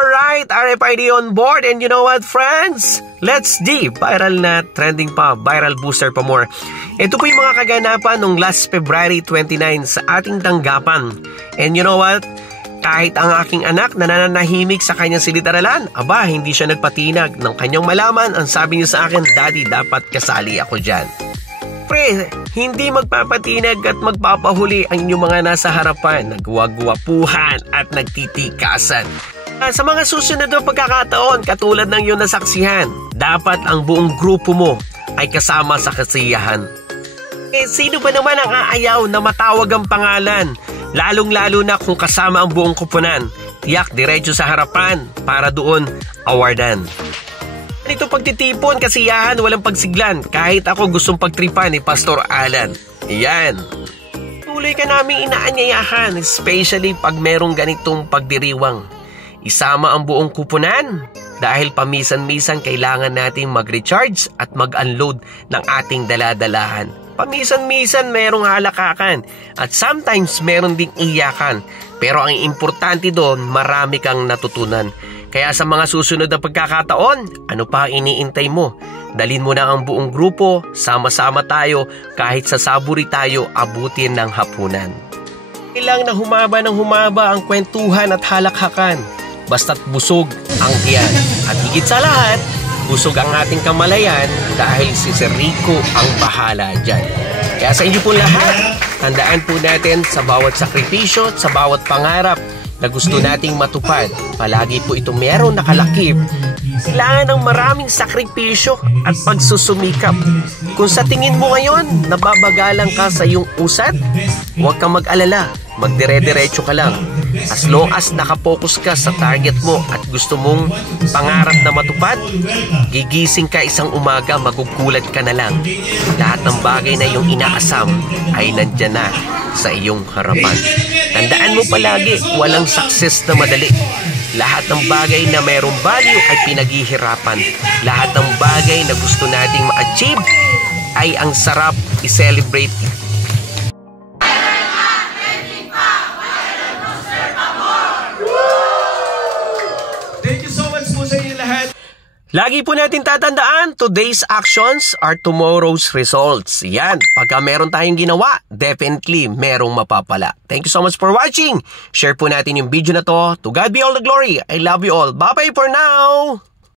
Alright, RFID on board, and you know what, friends? Let's deep viral na, trending pa, viral booster pa more. Ito po yung mga kaganapan nung last February 29 sa ating tanggapan. And you know what? Kahit ang aking anak nananahimik sa kanyang silid-aralan, aba, hindi siya nagpatinag. Nang kanyang malaman, ang sabi niya sa akin, Daddy, dapat kasali ako dyan. Pre, hindi magpapatinag at magpapahuli ang inyong mga nasa harapan, nagwagwapuhan at nagtitikasan. Sa mga susunod na pagkakataon, katulad ng iyong nasaksihan, dapat ang buong grupo mo ay kasama sa kasiyahan. Sino ba naman ang aayaw na matawag ang pangalan? Lalong-lalo na kung kasama ang buong kupunan. Tiyak diretso sa harapan para doon awardan. Ito pagtitipon, kasiyahan, walang pagsiglan. Kahit ako gustong pagtripan ni Pastor Alan. Yan. Tuloy ka naming inaanyayahan, especially pag merong ganitong pagdiriwang. Isama ang buong kupunan dahil pamisan-misan kailangan nating mag-recharge at mag-unload ng ating daladalahan. Pamisan-misan merong halakakan at sometimes meron ding iyakan. Pero ang importante doon, marami kang natutunan. Kaya sa mga susunod na pagkakataon, ano pa iniintay mo? Dalhin mo na ang buong grupo, sama-sama tayo, kahit sa saburi tayo abutin ng hapunan. Kailangan na humaba ang kwentuhan at halakhakan. Basta't busog ang tiyan. At higit sa lahat, busog ang ating kamalayan dahil si Sir Rico ang bahala dyan. Kaya sa inyo po lahat, tandaan po natin sa bawat sakripisyo at sa bawat pangarap na gusto nating matupad. Palagi po ito meron nakalakip. Kailangan ng maraming sakripisyo at pagsusumikap. Kung sa tingin mo ngayon, nababagalang ka sa iyong usad, huwag kang mag-alala. Magdire-diretso ka lang. As long as nakapokus ka sa target mo at gusto mong pangarap na matupad, gigising ka isang umaga, magugulat ka na lang. Lahat ng bagay na iyong inaasam ay nandyan na sa iyong harapan. Tandaan mo palagi, walang success na madali. Lahat ng bagay na mayroong value ay pinaghihirapan. Lahat ng bagay na gusto nating ma-achieve ay ang sarap i-celebrate. Lagi po natin tatandaan, today's actions are tomorrow's results. Yan, pagka meron tayong ginawa, definitely merong mapapala. Thank you so much for watching. Share po natin yung video na to. To God be all the glory. I love you all. Bye-bye for now!